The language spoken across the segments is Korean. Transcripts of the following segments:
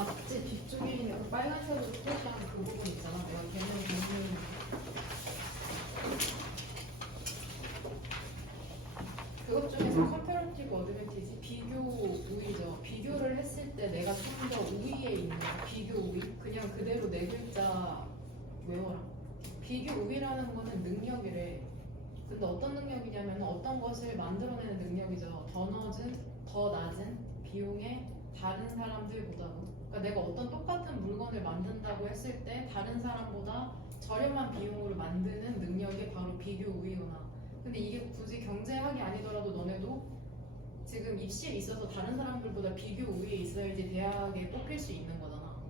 답지 뒤쪽에 빨간색으로 표시한 그 부분 있잖아. 내가 걔는 그것 중에서 컴패러티브 어드밴티지 비교 우위죠. 비교를 했을 때 내가 좀 더 우위에 있는 비교 우위. 그냥 그대로 네 글자 외워라. 비교 우위라는 거는 능력이래. 근데 어떤 능력이냐면 어떤 것을 만들어내는 능력이죠. 더 낮은 비용에 다른 사람들보다도. 그러니까 내가 어떤 똑같은 물건을 만든다고 했을 때 다른 사람보다 저렴한 비용으로 만드는 능력이 바로 비교 우위구나. 근데 이게 굳이 경제학이 아니더라도 너네도 지금 입시에 있어서 다른 사람들보다 비교 우위에 있어야지 대학에 뽑힐 수 있는 거잖아.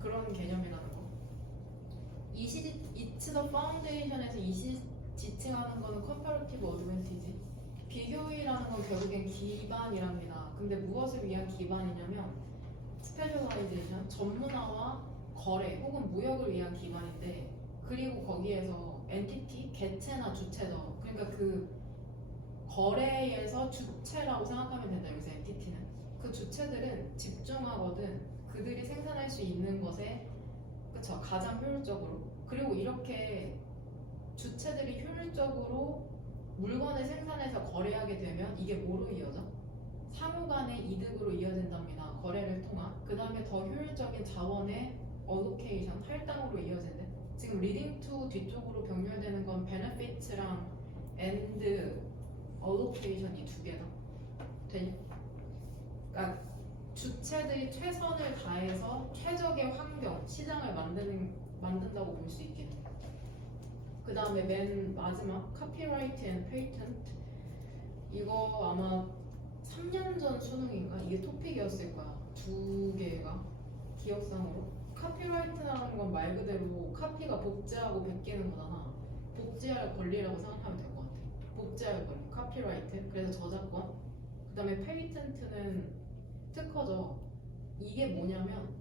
그런 개념이라는 거. It's the foundation에서 지칭하는 거는 comparative advantage. 비교이라는 건 결국엔 기반이랍니다. 근데 무엇을 위한 기반이냐면 스페셜라이제이션, 전문화와 거래 혹은 무역을 위한 기반인데, 그리고 거기에서 엔티티, 개체나 주체죠. 그러니까 그 거래에서 주체라고 생각하면 된다. 여기서 엔티티는 그 주체들은 집중하거든. 그들이 생산할 수 있는 것에 그쵸 가장 효율적으로. 그리고 이렇게 주체들이 효율적으로 물건을 생산해서 거래하게 되면 이게 뭐로 이어져? 상호 간의 이득으로 이어진답니다. 거래를 통한. 그 다음에 더 효율적인 자원의 어로케이션, 할당으로 이어진대. 지금 리딩 투 뒤쪽으로 병렬되는 건 benefits랑 and allocation 이 두 개다. 되니? 그러니까 주체들이 최선을 다해서 최적의 환경, 시장을 만든다고 볼 수 있겠네. 그 다음에 맨 마지막 copyright and patent. 이거 아마 3년 전 수능인가? 이게 토픽이었을 거야. 두 개가 기억상으로. 카피라이트라는 건 말 그대로 카피가 복제하고 베끼는 거잖아. 복제할 권리라고 생각하면 될 것 같아. 복제할 권리, 카피라이트. 그래서 저작권. 그 다음에 페이턴트는 특허죠. 이게 뭐냐면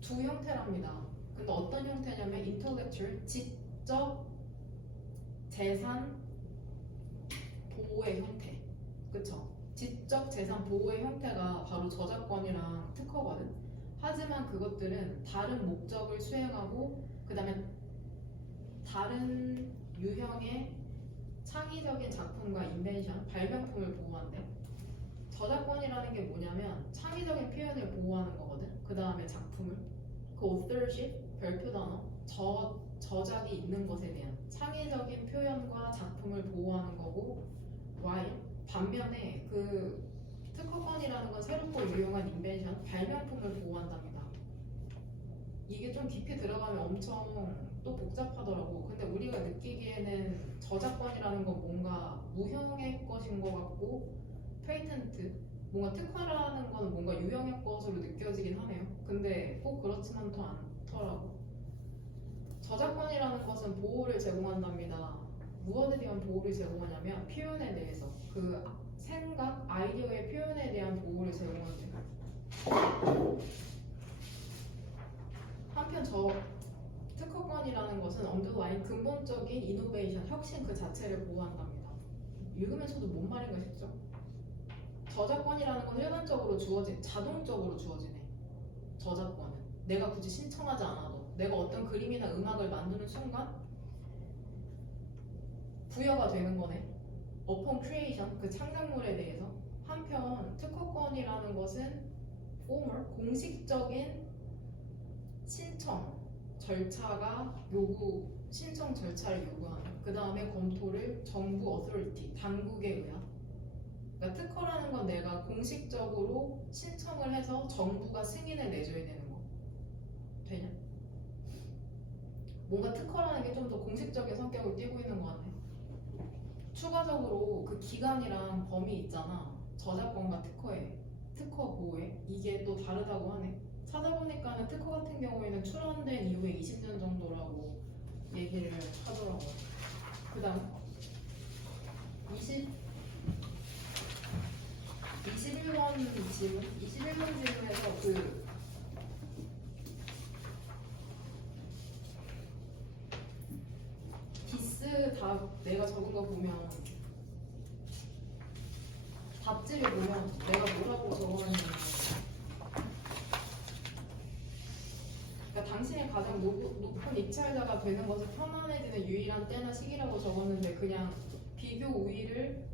두 형태랍니다. 근데 어떤 형태냐면 intellectual, 지적 재산 보호의 형태. 그쵸? 지적 재산 보호의 형태가 바로 저작권이랑 특허거든. 하지만 그것들은 다른 목적을 수행하고 그 다음에 다른 유형의 창의적인 작품과 인벤션, 발명품을 보호한대. 저작권이라는 게 뭐냐면 창의적인 표현을 보호하는 거거든. 그 다음에 작품을, 그 authorship, 별표 단어, 저작이 있는 것에 대한 창의적인 표현과 작품을 보호하는 거고, while 반면에 그 특허권이라는 건 새롭고 유용한 인벤션, 발명품을 보호한답니다. 이게 좀 깊이 들어가면 엄청 또 복잡하더라고. 근데 우리가 느끼기에는 저작권이라는 건 뭔가 무형의 것인 것 같고, 페이턴트, 뭔가 특허라는 거는 뭔가 유형의 것으로 느껴지긴 하네요. 근데 꼭 그렇지는 않더라고. 저작권이라는 것은 보호를 제공한답니다. 무엇에 대한 보호를 제공하냐면 표현에 대해서, 그 생각, 아이디어의 표현에 대한 보호를 제공한대요. 한편 특허권이라는 것은 언더라인 근본적인 이노베이션, 혁신 그 자체를 보호한답니다. 읽으면서도 뭔 말인가 싶죠? 저작권이라는 건 일반적으로 자동적으로 주어지네. 저작권은 내가 굳이 신청하지 않아도 내가 어떤 그림이나 음악을 만드는 순간 부여가 되는 거네. upon creation, 그 창작물에 대해서. 한편 특허권이라는 것은 formal, 공식적인 신청 절차를 요구하는. 그 다음에 검토를 정부 authority, 당국에 의한. 그러니까 특허라는 건 내가 공식적으로 신청을 해서 정부가 승인을 내줘야 되는 거. 되냐? 뭔가 특허라는 게 좀 더 공식적인 성격을 띠고 있는 것 같네. 추가적으로 그 기간이랑 범위 있잖아. 저작권과 특허 보호에. 이게 또 다르다고 하네. 찾아보니까는 특허 같은 경우에는 출원된 이후에 20년 정도라고 얘기를 하더라고. 그 다음 21번 질문에서 그 디스 답 내가 적은 거 보면, 답지를 보면 내가 뭐라고 적어놨냐면 그러니까 당신의 가장 높은 입찰자가 되는 것을 편안해지는 유일한 때나 시기라고 적었는데 그냥 비교 우위를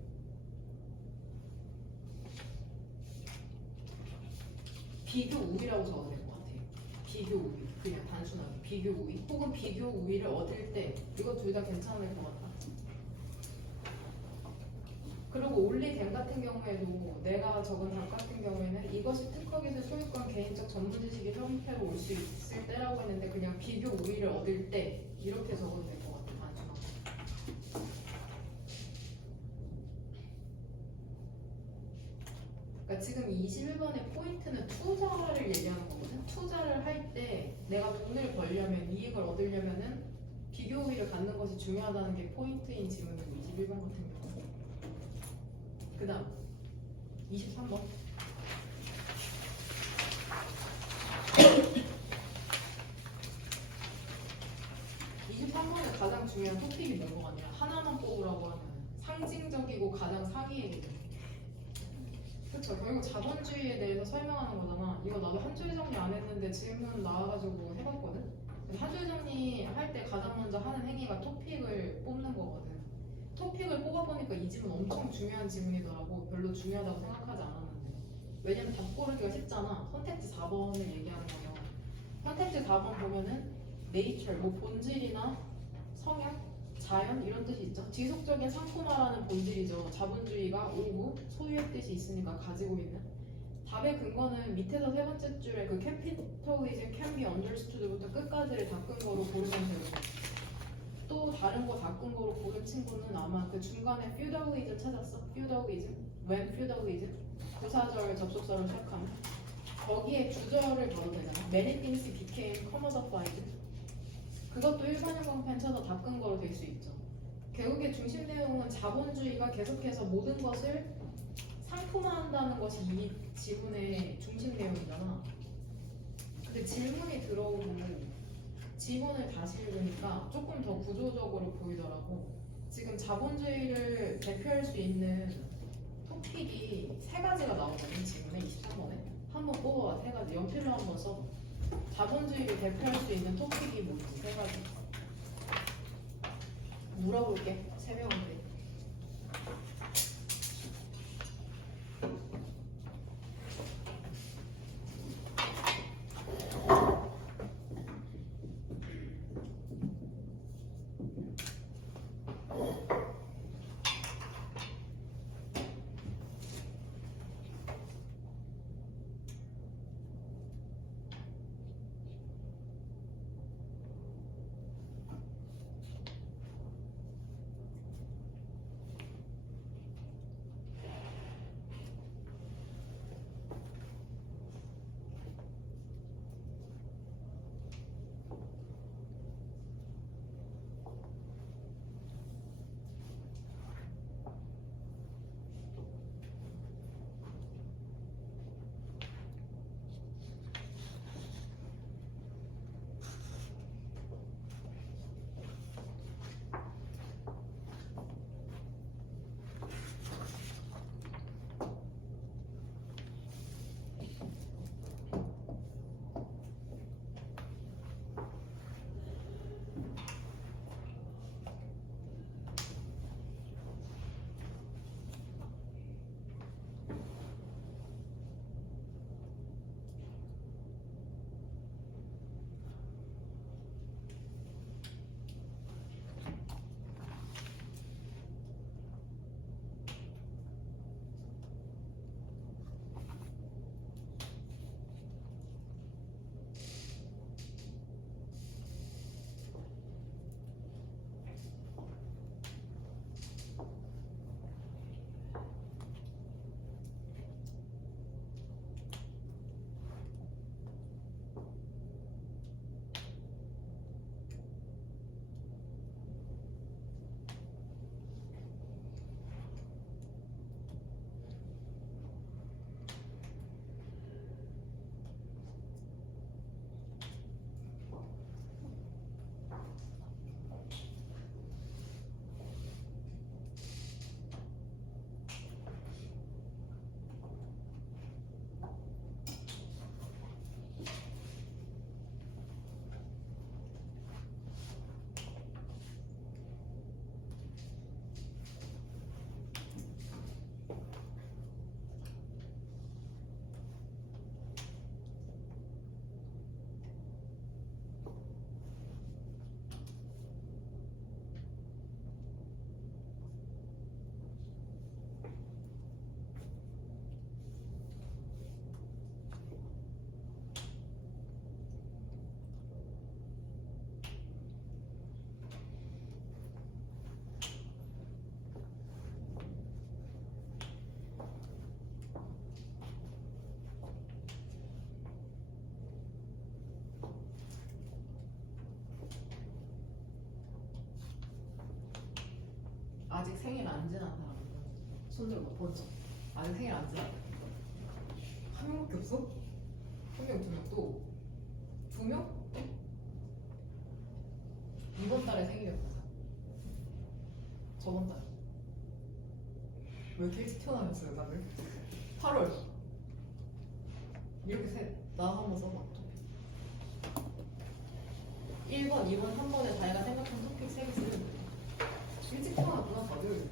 비교 우위라고 적어도 될 것 같아요. 비교 우위, 그냥 단순하게 비교 우위 혹은 비교 우위를 얻을 때 이거 둘 다 괜찮을 것 같다. 그리고 올리댐 같은 경우에도 내가 적은 답 같은 경우에는 이것이 특허기술 소유권 개인적 전문 지식의 형태로 올 수 있을 때라고 했는데 그냥 비교 우위를 얻을 때 이렇게 적어도 될 것 같아요. 단순하게. 그러니까 지금 21번의 포인트는 투자를 얘기하는 거거든. 투자를 할 때 내가 돈을 벌려면 이익을 얻으려면은 비교 우위를 갖는 것이 중요하다는 게 포인트인 지문이고 21번 같은 경우. 그 다음 23번. 23번에 가장 중요한 토픽이 뭔 거 같냐? 하나만 뽑으라고 하면 상징적이고 가장 상위의 개념. 그쵸? 결국 자본주의에 대해서 설명하는 거잖아. 이거 나도 한 줄 정리 안 했는데 질문 나와가지고 해봤거든? 한 줄 정리 할 때 가장 먼저 하는 행위가 토픽을 뽑는 거거든. 토픽을 뽑아보니까 이 질문 엄청 중요한 질문이더라고. 별로 중요하다고 생각하지 않았는데. 왜냐면 답 고르기가 쉽잖아. 선택지 4번을 얘기하는 거면. 선택지 4번 보면은 nature, 뭐 본질이나 성향, 자연 이런 뜻이 있죠. 지속적인 상품화라는 본질이죠. 자본주의가 오구, 소유의 뜻이 있으니까 가지고 있는. 답의 근거는 밑에서 세 번째 줄에 그 capitalism can be understood부터 끝까지를 닦은 거로 고르면 되고 또 다른 거 닦은 거로 고른 친구는 아마 그 중간에 feudalism 찾았어? feudalism? when feudalism? 부사절 접속사로 시작하면 거기에 주절을 봐도 되잖아. Many things became commodified. 그것도 일반형 강판 쳐서 닦은 거로 될 수 있죠. 결국에 중심 내용은 자본주의가 계속해서 모든 것을 상품화한다는 것이 이 지문의 중심 내용이잖아. 근데 질문이 들어오고 지문을 다시 읽으니까 조금 더 구조적으로 보이더라고. 지금 자본주의를 대표할 수 있는 토픽이 세 가지가 나오거든. 지문에 23번에 한번 뽑아봐. 세 가지 연필로 한번 써. 자본주의를 대표할 수 있는 토픽이 뭐지? 세 가지 물어볼게. 세 명한테. 아직 생일 안 지난 사람 손 들어봐 번쩍. 아직 생일 안 지난 한 명밖에 없어? 한 명, 두 명, 또 두 명? 이번 달에 생일이었어. 저번 달. 왜 이렇게 일찍 태어나셨어요 다들? 8월. 이렇게 나 한번 써봐. 1번, 2번 한 번에 자기가 생각한 토픽 3개 쓰면 돼. 일찍 태어났구나 다들.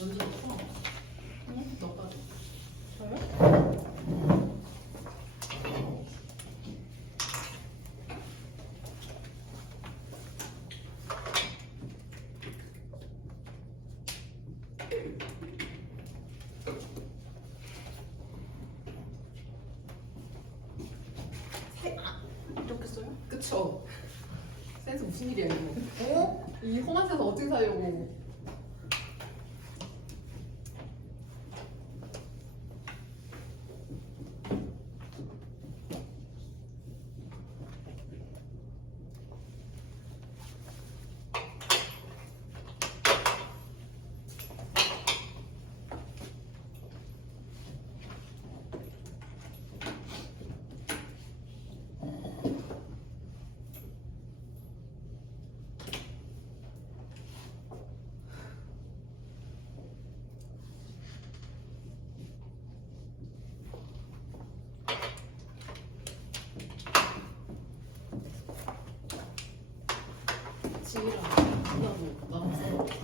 연주 없어? 응? 너까지. 저요? 이렇게 써요? 그쵸? 센스 무슨 일이야 이거? 어? 이 험한 센스 어떻게 살려고? 지희랑 나도 나랑 써.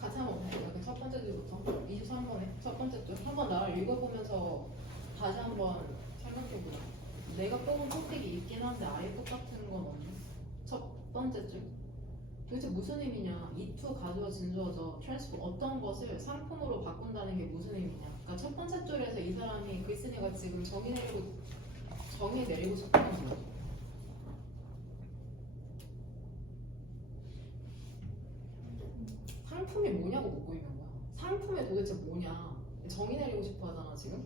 같이 한번 볼게요. 첫 번째 줄부터 23번에 첫 번째 줄 한번 나를 읽어보면서 다시 한번 생각해보자. 내가 뽑은 토픽이 있긴 한데 아예 똑같은 건 없네. 첫 번째 줄 도대체 무슨 의미냐? 이투 가주어 진주어죠. 트랜스포 어떤 것을 상품으로 바꾼다는 게 무슨 의미냐? 그러니까 첫 번째 줄에서 이 사람이 글쓴이가 지금 정의 내리고 싶은 건 뭐죠? 상품이 뭐냐고 묻고 있는 거야. 상품이 도대체 뭐냐? 정의 내리고 싶어 하잖아 지금.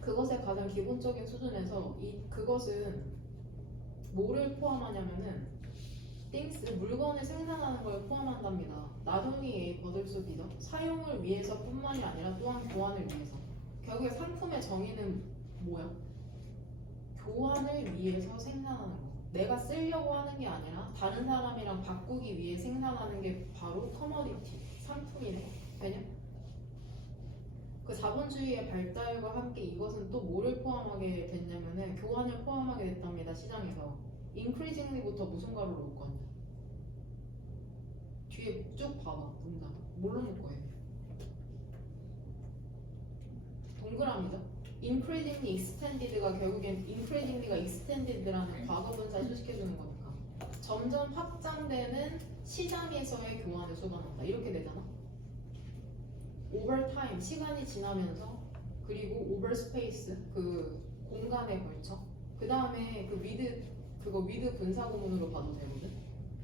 그것의 가장 기본적인 수준에서 그것은 뭐를 포함하냐면은 things 물건을 생산하는 걸 포함한답니다. 나중에 A 버들속이죠. 사용을 위해서뿐만이 아니라 또한 교환을 위해서. 결국에 상품의 정의는 뭐야? 교환을 위해서 생산하는 거. 내가 쓰려고 하는 게 아니라 다른 사람이랑 바꾸기 위해 생산하는 게 바로 커머디티, 상품이네. 왜냐? 그 자본주의의 발달과 함께 이것은 또 뭐를 포함하게 됐냐면은 교환을 포함하게 됐답니다. 시장에서. increasingly부터 무슨 가로로 올 거냐? 뒤에 쭉 봐봐 문장. 뭘로 묶어야 돼? 동그라미죠? increasingly extended가 결국엔 increasingly가 extended라는 과거분사 수식해주는 거니까 점점 확장되는 시장에서의 교환을 수반한다 이렇게 되잖아. over time 시간이 지나면서 그리고 over space 그 공간에 걸쳐 그 다음에 그 with 분사 구문으로 봐도 되거든.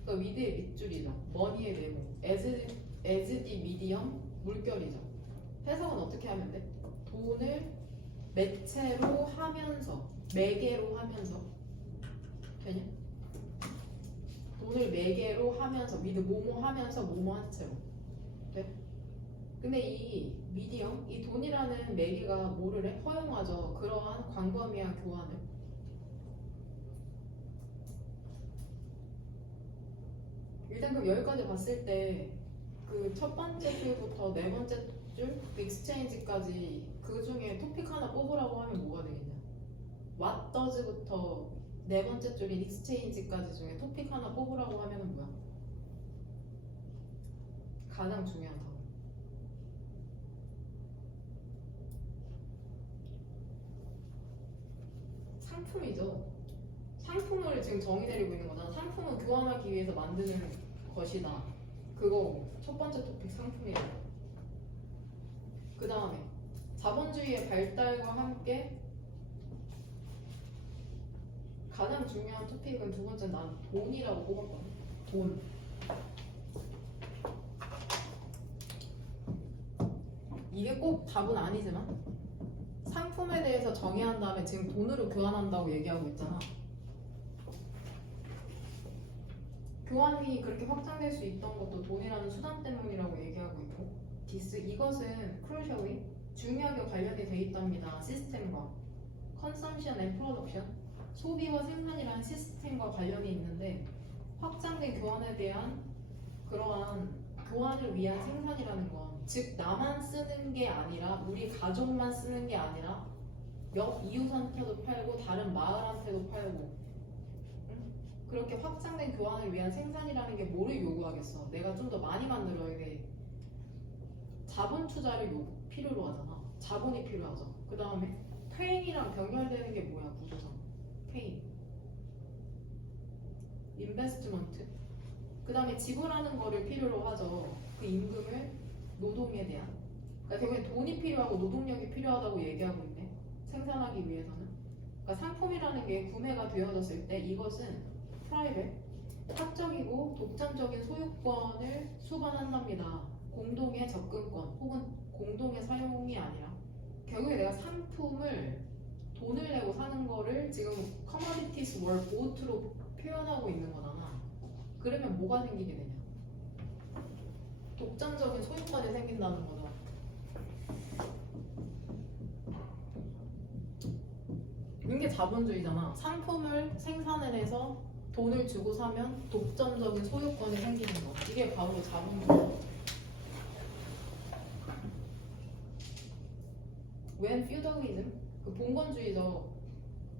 그러니까 with의 밑줄이죠. money의 네모 as the medium 물결이죠. 해석은 어떻게 하면 돼? 돈을 매체로 하면서 매개로 하면서 되냐? 돈을 매개로 하면서 with 뭐뭐 하면서 뭐뭐 한 채로 돼? 근데 이 미디엄, 이 돈이라는 매개가 뭐를 해? 허용하죠. 그러한 광범위한 교환을. 일단 그럼 여기까지 봤을 때 그 첫 번째 줄부터 네 번째 줄 익스체인지까지 그 중에 토픽 하나 뽑으라고 하면 뭐가 되겠냐? What does부터 네 번째 줄인 익스체인지까지 중에 토픽 하나 뽑으라고 하면은 뭐야? 가장 중요한 단어. 상품이죠. 상품을 지금 정의 내리고 있는 거잖아. 상품은 교환하기 위해서 만드는 것이다. 그거 첫 번째 토픽 상품이에요. 그 다음에 자본주의의 발달과 함께 가장 중요한 토픽은 두 번째 난 돈이라고 뽑았거든. 돈. 이게 꼭 답은 아니지만 상품에 대해서 정의한 다음에 지금 돈으로 교환한다고 얘기하고 있잖아. 교환이 그렇게 확장될 수 있던 것도 돈이라는 수단 때문이라고 얘기하고 있고 이것은 crucially 중요하게 관련이 돼 있답니다. 시스템과 consumption and production 소비와 생산이라는 시스템과 관련이 있는데 확장된 교환에 대한 그러한 교환을 위한 생산이라는 건 즉 나만 쓰는 게 아니라 우리 가족만 쓰는 게 아니라 옆 이웃한테도 팔고 다른 마을한테도 팔고 그렇게 확장된 교환을 위한 생산이라는 게 뭐를 요구하겠어? 내가 좀 더 많이 만들어야 돼. 자본 투자를 필요로 하잖아. 자본이 필요하죠. 그 다음에 페인이랑 병렬되는 게 뭐야? 구조상 페인 인베스트먼트 그 다음에 지불하는 거를 필요로 하죠. 그 임금을 노동에 대한 그러니까 결국엔 돈이 필요하고 노동력이 필요하다고 얘기하고 있네. 생산하기 위해서는 그러니까 상품이라는 게 구매가 되어졌을 때 이것은 프라이빗, 사적이고 독점적인 소유권을 수반한답니다. 공동의 접근권 혹은 공동의 사용이 아니라 결국에 내가 상품을 돈을 내고 사는 거를 지금 commodities were bought로 표현하고 있는 거잖아. 그러면 뭐가 생기게 되냐? 독점적인 소유권이 생긴다는 거죠. 이게 자본주의잖아. 상품을 생산을 해서 돈을 주고 사면 독점적인 소유권이 생기는 거. 이게 바로 자본주의. When feudalism, 그 봉건주의죠.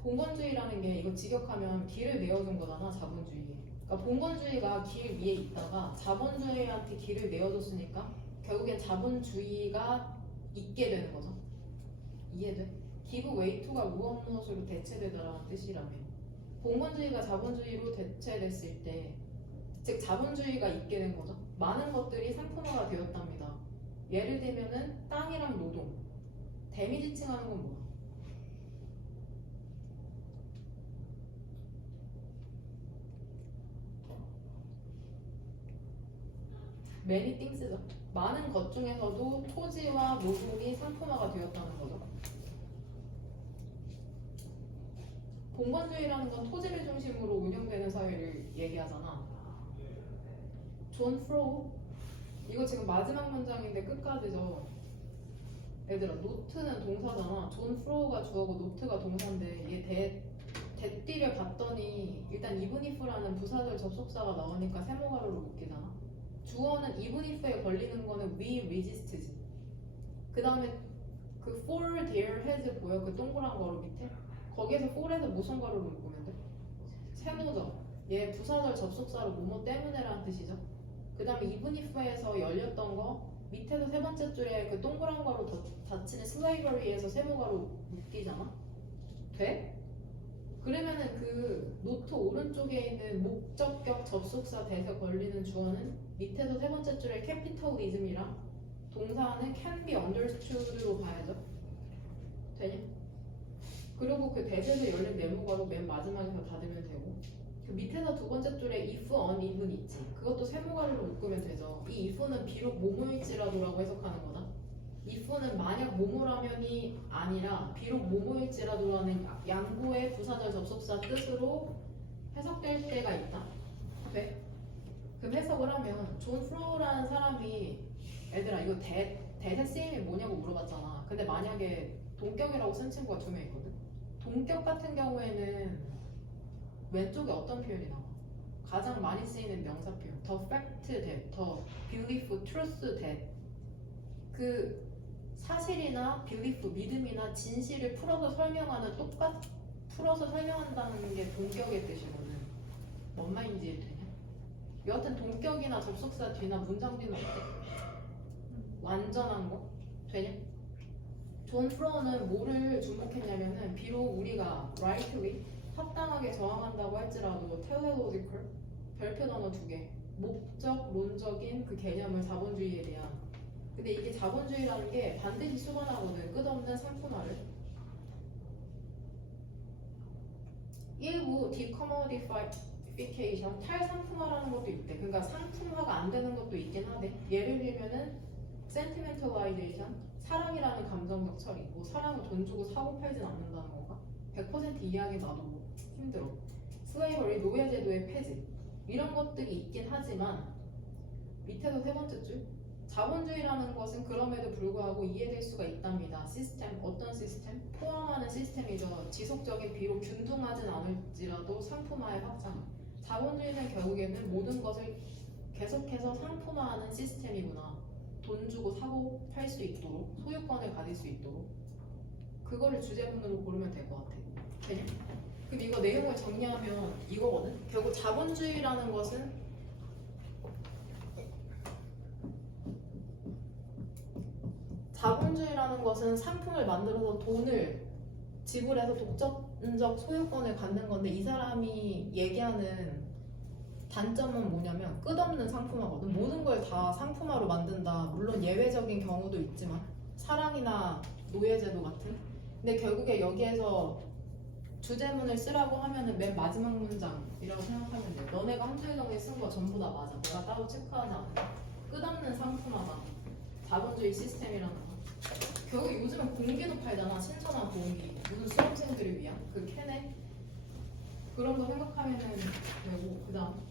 봉건주의라는 게 이거 직역하면 길을 내어준 거잖아, 자본주의에. 그러니까 봉건주의가 길 위에 있다가 자본주의한테 길을 내어줬으니까 결국엔 자본주의가 있게 되는 거죠. 이해돼? give way to가 무엇 무엇으로 대체되다라는 뜻이라며. 봉건주의가 자본주의로 대체됐을 때, 즉 자본주의가 있게 된 거죠. 많은 것들이 상품화가 되었답니다. 예를 들면은 땅이랑 노동, 데미지칭하는 건 뭐야? many things죠. 많은 것 중에서도 토지와 노동이 상품화가 되었다는 거죠. 봉건주의라는 건 토지를 중심으로 운영되는 사회를 얘기하잖아. 존 프로우 이거 지금 마지막 문장인데 끝까지죠. 얘들아 노트는 동사잖아. 존 프로우가 주어고 노트가 동사인데 얘 대띠를 봤더니 일단 even if라는 부사절 접속사가 나오니까 세모가로로 묶이잖아. 주어는 even if에 걸리는 거는 we resist지. 그 다음에 그 for their has 보여? 그 동그란 거로 밑에? 거기에서 for에서 무슨 가로로 묶으면 돼? 세모죠. 얘 부사절 접속사로 뭐뭐 때문에라는 뜻이죠. 그 다음에 even if에서 열렸던 거 밑에서 세 번째 줄에 그 동그란 가로 닫히는 slavery에서 세모가로 묶이잖아. 돼? 그러면은 그 노트 오른쪽에 있는 목적격 접속사 대에서 걸리는 주어는 밑에서 세 번째 줄에 capitalism이랑 동사는 can be understood로 봐야죠. 되냐? 그리고 그 대에서 열린 네모가로 맨 마지막에서 닫으면 되고 그 밑에서 두 번째 줄에 if uneven 있지. 그것도 세모가로로 묶으면 되죠. 이 if는 비록 뭐뭐일지라도라고 해석하는 거다. if는 만약 뭐뭐라면이 아니라 비록 뭐뭐일지라도라는 양보의 부사절 접속사 뜻으로 해석될 때가 있다. 돼? 그럼 해석을 하면 존 프로우라는 사람이 애들아 이거 대세 쓰임이 뭐냐고 물어봤잖아. 근데 만약에 동격이라고 쓴 친구가 2명 있거든. 동격 같은 경우에는 왼쪽에 어떤 표현이 나와? 가장 많이 쓰이는 명사 표현. The fact that, the belief, truth that. 그 사실이나 belief, 믿음이나 진실을 풀어서 설명하는 풀어서 설명한다는 게 동격의 뜻이거든. 뭔 말인지 이해되냐? 여하튼 동격이나 접속사 뒤나 문장 뒤는 어때? 완전한 거? 되냐? 존 프로는 뭐를 주목했냐면은 비록 우리가 rightly 합당하게 저항한다고 할지라도 teleological 별표 단어 2개 목적론적인 그 개념을 자본주의에 대한 근데 이게 자본주의라는 게 반드시 수반하거든. 끝없는 상품화를 일부 decommodification 탈상품화라는 것도 있대. 그러니까 상품화가 안 되는 것도 있긴 하대. 예를 들면은 sentimentalization 사랑이라는 감정적 처리. 뭐 사랑은 돈 주고 사고 팔진 않는다는 건가? 100% 이해하기 나도 힘들어. slavery 노예제도의 폐지 이런 것들이 있긴 하지만 밑에서 세 번째 줄 자본주의라는 것은 그럼에도 불구하고 이해될 수가 있답니다. 시스템, 어떤 시스템? 포함하는 시스템이죠. 지속적인 비록 균등하진 않을지라도 상품화의 확장. 자본주의는 결국에는 모든 것을 계속해서 상품화하는 시스템이구나. 돈 주고 사고 팔 수 있도록, 소유권을 가질 수 있도록. 그거를 주제문으로 고르면 될 것 같아. 되냐? 그럼 이거 내용을 정리하면 이거거든? 결국 자본주의라는 것은 상품을 만들어서 돈을 지불해서 독점적 소유권을 갖는 건데 이 사람이 얘기하는 단점은 뭐냐면 끝없는 상품화거든. 모든 걸 다 상품화로 만든다. 물론 예외적인 경우도 있지만 사랑이나 노예제도 같은. 근데 결국에 여기에서 주제문을 쓰라고 하면은 맨 마지막 문장이라고 생각하면 돼. 너네가 한 줄 정도에 쓴 거 전부 다 맞아. 내가 따로 체크하지 않아. 끝없는 상품화다. 자본주의 시스템이라는 거. 결국 요즘은 공기도 팔잖아. 신선한 공기. 무슨 수험생들을 위한 그 캔에 그런 거 생각하면은 되고 그다음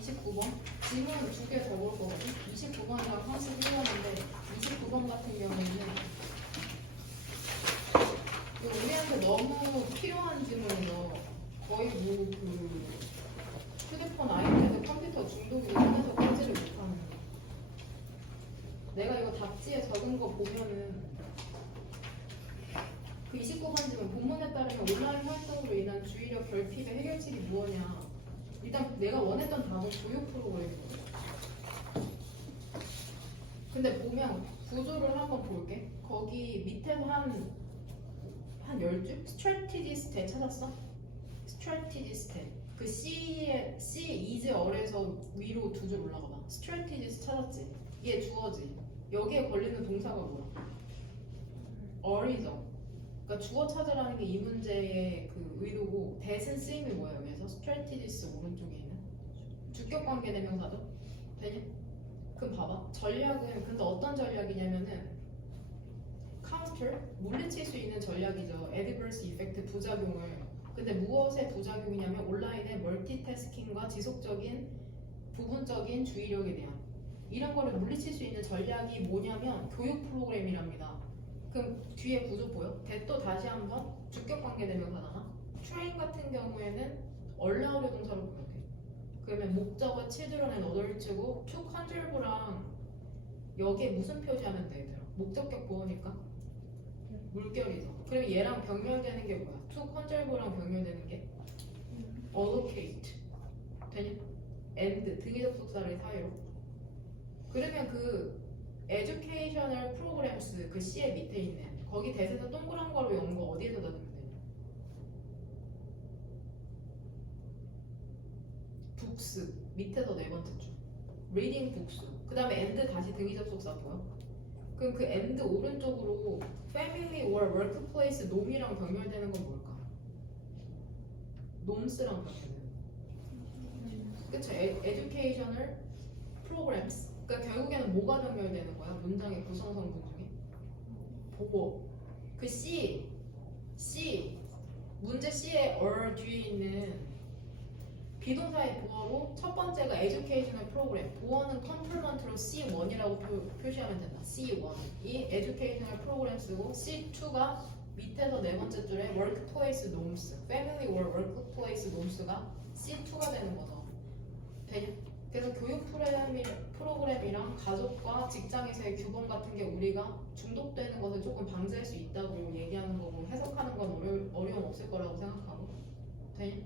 29번 질문 2개 더 볼 거거든. 29번이랑 31번인데 29번 같은 경우에는 우리한테 너무 필요한 질문이죠. 거의 뭐 그 휴대폰, 아이패드, 컴퓨터 중독으로 인해서 끄지를 못하는 거. 내가 이거 답지에 적은 거 보면은 그 29번 질문 본문에 따르면 온라인 활동으로 인한 주의력 결핍의 해결책이 무엇냐. 일단 내가 원했던 답은 교육 프로그램이거든. 근데 보면 구조를 한번 볼게. 거기 밑에서 한 10줄? 스트래티지스트 찾았어? 스트래티지스트 그 C에 C is or에서 위로 2줄 올라가봐. 스트래티지스트 찾았지? 얘 주어지. 여기에 걸리는 동사가 뭐야? or이죠. 그러니까 주어 찾으라는 게 이 문제의 그 의도고 대신 쓰임이 뭐야 여기서? 스트래티지스트 오른쪽에 있는 주격 관계 대명사죠? 되냐? 그럼 봐봐. 전략은 근데 어떤 전략이냐면은 counter 물리칠 수 있는 전략이죠. adverse effect 부작용을. 근데 무엇의 부작용이냐면 온라인의 멀티태스킹과 지속적인 부분적인 주의력에 대한 이런 거를 물리칠 수 있는 전략이 뭐냐면 교육 프로그램이랍니다. 그럼 뒤에 구조 보여? 또 다시 한번 주격 관계 대명사잖아. train 같은 경우에는 allow를 동사로 보면 돼. 그러면 목적어 children and adults고 to conserve랑 여기에 무슨 표시하면 돼 얘들아? 목적격 보어니까 물결이죠. 그럼 얘랑 병렬되는 게 뭐야? to conserve랑 병렬되는 게 allocate 되냐? and 등위접속사를 사이로. 그러면 그 educational programs 그 C의 밑에 있는 거기 대세서 동그란 거로 연 거 어디에다 넣으면 되냐? books 밑에서 네 번째 줄 reading books 그 다음에 and 다시 등위접속사 보여? 그럼 그 and 오른쪽으로 family or workplace 놈이랑 병렬되는 건 뭘까? 놈스랑 병렬되는 그쵸? educational programs 그러니까 결국에는 뭐가 병렬되는 거야? 문장의 구성성분 중에? 보고 그 C 문제 C의 or 뒤에 있는 비동사의 보어로 첫 번째가 educational program 보어는 컴플먼트로 C1이라고 표시하면 된다. C1 이 educational programs고 C2가 밑에서 네 번째 줄에 workplace norms, family or workplace norms가 C2가 되는 거죠. 그래서 교육 프로그램이랑 가족과 직장에서의 규범 같은 게 우리가 중독되는 것을 조금 방지할 수 있다고 얘기하는 거고 해석하는 건 어려움 없을 거라고 생각하고 돼?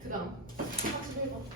그 다음 31번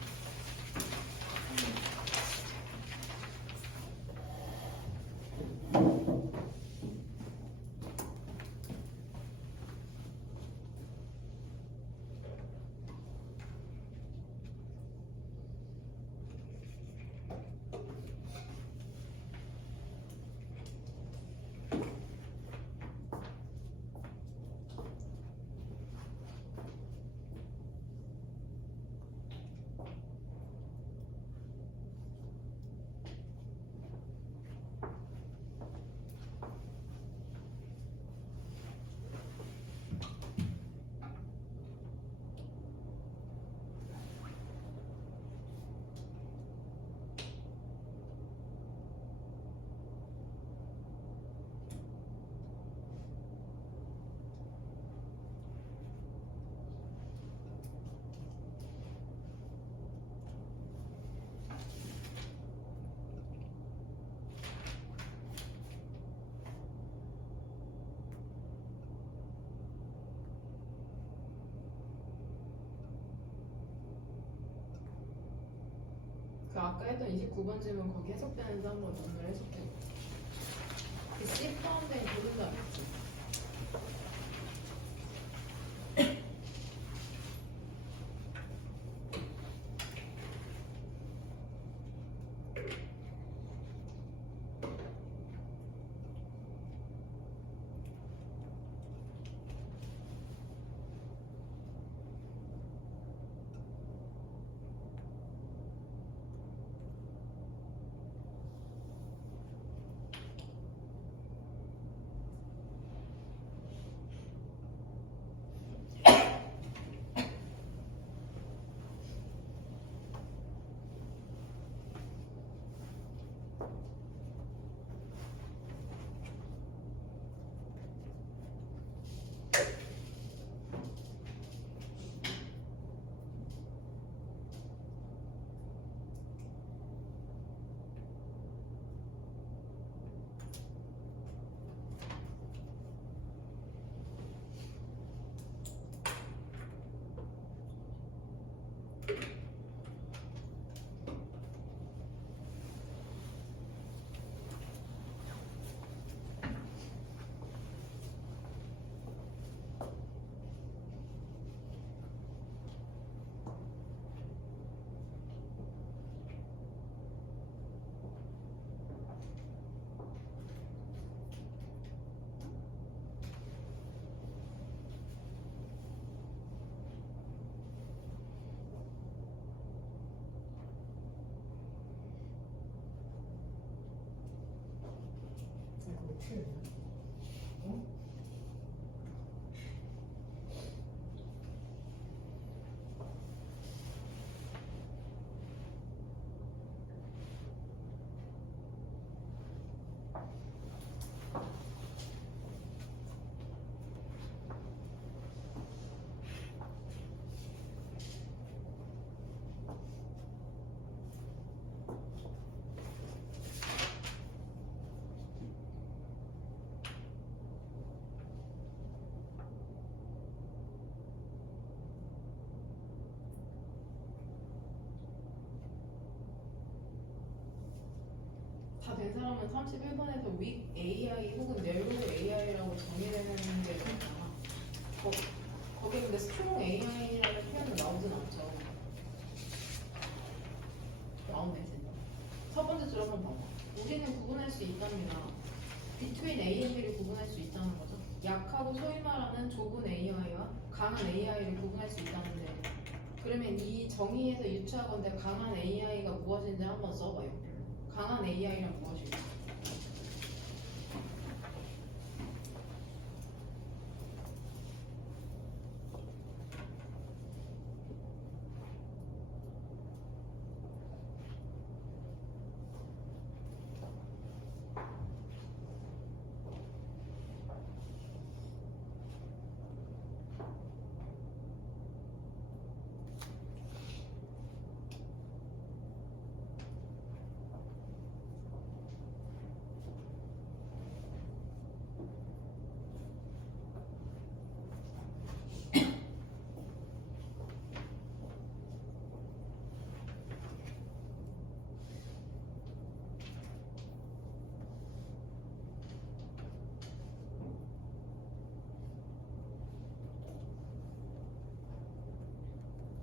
그 아까 했던 29번 질문 거기 해석되는지 한번 오늘 해석해. 그 C 포함된 고른다 했지. 어떻게 해? 어? 다 된 사람은 31번에서 weak AI 혹은 narrow AI라고 정의를 해놓는 게 있잖아. 거기 근데 strong AI라는 표현은 나오진 않죠. 나오네 진짜. 첫 번째 줄 한번 봐봐. 우리는 구분할 수 있답니다. between A and B를 구분할 수 있다는 거죠. 약하고 소위 말하는 좁은 AI와 강한 AI를 구분할 수 있다는데 그러면 이 정의에서 유추하건대 강한 AI가 무엇인지 한번 써봐요. 강한 AI란 무엇일까?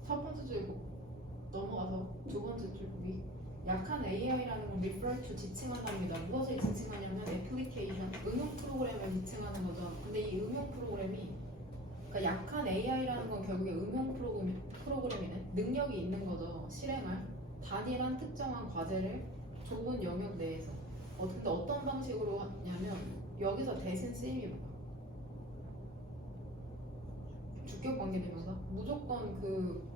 첫 번째 줄 넘어가서 두 번째 줄 위. 약한 AI라는 건 refer to 지칭한답니다. 무엇을 지칭하냐면 애플리케이션, 응용 프로그램을 지칭하는 거죠. 근데 이 응용 프로그램이 그러니까 약한 AI라는 건 결국에 응용 프로그램에는 능력이 있는 거죠. 실행할 단일한 특정한 과제를 좁은 영역 내에서 근데 어떤 방식으로 하냐면 여기서 대신 쓰임이 뭐야? 주격 관계대명사? 무조건 그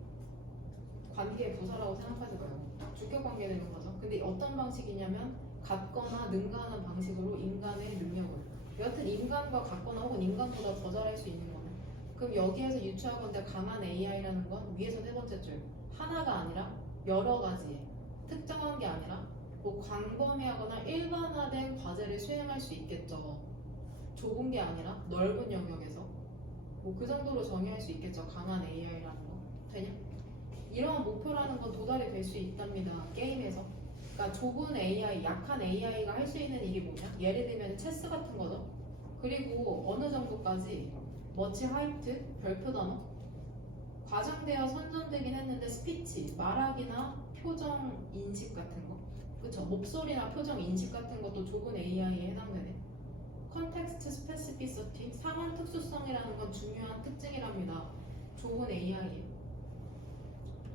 관계의 부사라고 생각하지 말고 주격 관계대명사죠. 근데 어떤 방식이냐면 같거나 능가하는 방식으로 인간의 능력을 여하튼 인간과 같거나 혹은 인간보다 더 잘할 수 있는 거네. 그럼 여기에서 유추하건대 강한 AI라는 건 위에서 세 번째 줄 하나가 아니라 여러 가지 특정한 게 아니라 뭐 광범위하거나 일반화된 과제를 수행할 수 있겠죠. 좁은 게 아니라 넓은 영역에서 뭐 그 정도로 정의할 수 있겠죠. 강한 AI라는 거 되냐? 이러한 목표라는 건 도달이 될 수 있답니다. 게임에서. 그러니까 좁은 AI, 약한 AI가 할 수 있는 일이 뭐냐? 예를 들면 체스 같은 거죠. 그리고 어느 정도까지 머치 하이트, 별표 단어 과장되어 선전되긴 했는데 스피치, 말하기나 표정 인식 같은 거 그쵸? 목소리나 표정 인식 같은 것도 좁은 AI에 해당되네. 컨텍스트 스페시피시티, 상황 특수성이라는 건 중요한 특징이랍니다. 좁은 AI에.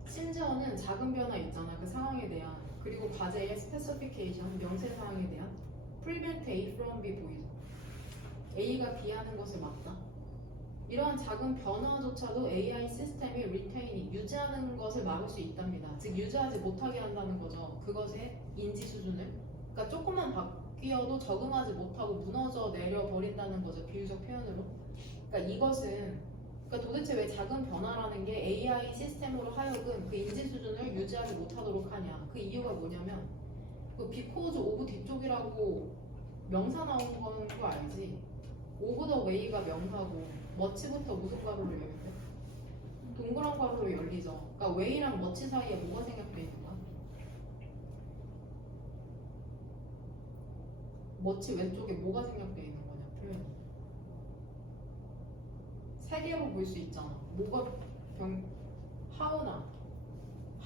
심지어는 작은 변화 있잖아. 그 상황에 대한 그리고 과제의 스페시피케이션, 명세 사항에 대한 prevent A from B 보이죠. A가 B하는 것을 막다. 이러한 작은 변화조차도 AI 시스템이 retain, 유지하는 것을 막을 수 있답니다. 즉 유지하지 못하게 한다는 거죠. 그것의 인지 수준을. 그러니까 조금만 바뀌어도 적응하지 못하고 무너져 내려 버린다는 거죠. 비유적 표현으로. 그러니까 이것은 그러니까 도대체 왜 작은 변화라는 게 AI 시스템으로 하여금 그 인지 수준을 유지하지 못하도록 하냐. 그 이유가 뭐냐면 그 because of 뒤쪽이라고 명사 나온 거는 거 알지? over the way가 명사고 머치부터 무슨 괄호로 열리죠? 동그란 괄호로 열리죠. 그러니까 way랑 머치 사이에 뭐가 생략돼 있는 거야? 머치 왼쪽에 뭐가 생략돼 있는 거냐 표현. 세 개로 볼 수 있잖아. 뭐가 how나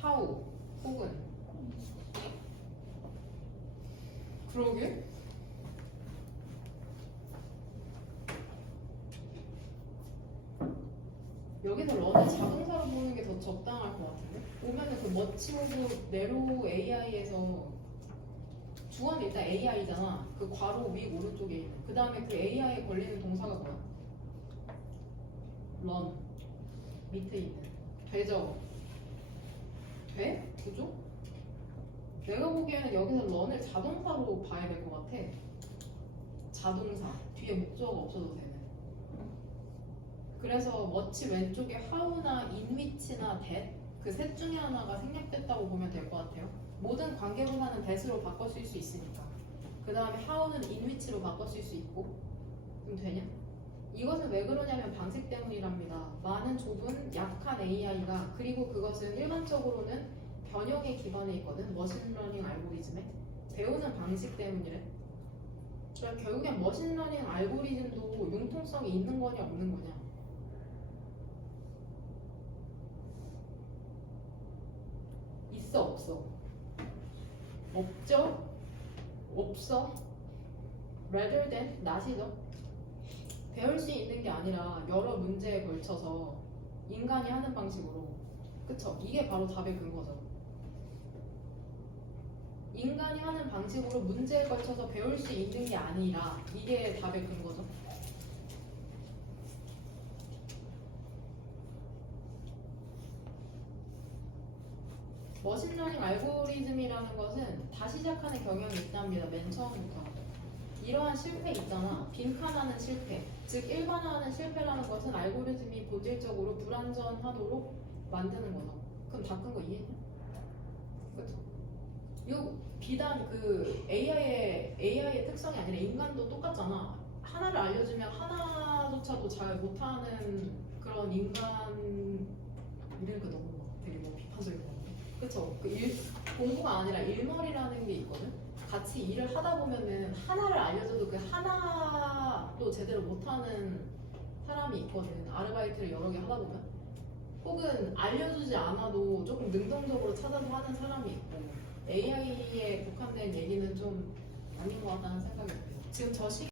how 혹은 그러게? 여기서 런을 자동사로 보는 게 더 적당할 것 같은데? 보면은 그 머치 오브 네로 AI에서 주어는 일단 AI잖아. 그 괄호 위 오른쪽에 있는. 그 다음에 그 AI에 걸리는 동사가 뭐야? 런 밑에 있는. 되죠? 돼? 그죠? 내가 보기에는 여기서 런을 자동사로 봐야 될 것 같아. 자동사. 뒤에 목적어가 없어도 되는. 그래서 머치 왼쪽에 how나 in which나 that 그 셋 중에 하나가 생략됐다고 보면 될 것 같아요. 모든 관계부사는 that으로 바꿔 쓸 수 있으니까. 그 다음에 how는 in which로 바꿔 쓸 수 있고. 그럼 되냐? 이것은 왜 그러냐면 방식 때문이랍니다. 많은 좁은 약한 AI가 그리고 그것은 일반적으로는 변형에 기반해 있거든. 머신러닝 알고리즘에 배우는 방식 때문이래. 그러니까 결국엔 머신러닝 알고리즘도 융통성이 있는 거냐 없는 거냐. 있어 없어? 없죠? 없어? rather than not이죠. 배울 수 있는 게 아니라 여러 문제에 걸쳐서 인간이 하는 방식으로 그쵸? 이게 바로 답의 근거죠. 인간이 하는 방식으로 문제에 걸쳐서 배울 수 있는 게 아니라 이게 답의 근거죠. 머신러닝 알고리즘이라는 것은 다시 시작하는 경향이 있답니다. 맨 처음부터. 이러한 실패 있잖아. 빈칸하는 실패. 즉 일반화하는 실패라는 것은 알고리즘이 본질적으로 불완전하도록 만드는 거죠. 그럼 다 큰 거 이해했냐? 그렇죠? 이거 비단 그 AI의 특성이 아니라 인간도 똑같잖아. 하나를 알려주면 하나조차도 잘 못하는 그런 인간 이러니까 너무 막 되게 뭐 비판적인 거 같네. 그쵸? 공부가 아니라 일머리라는 게 있거든. 같이 일을 하다 보면은 하나를 알려줘도 그 하나도 제대로 못하는 사람이 있거든. 아르바이트를 여러 개 하다 보면. 혹은 알려주지 않아도 조금 능동적으로 찾아서 하는 사람이 있고 AI에 국한된 얘기는 좀 아닌 것 같다는 생각이 들어요. 지금 저 시기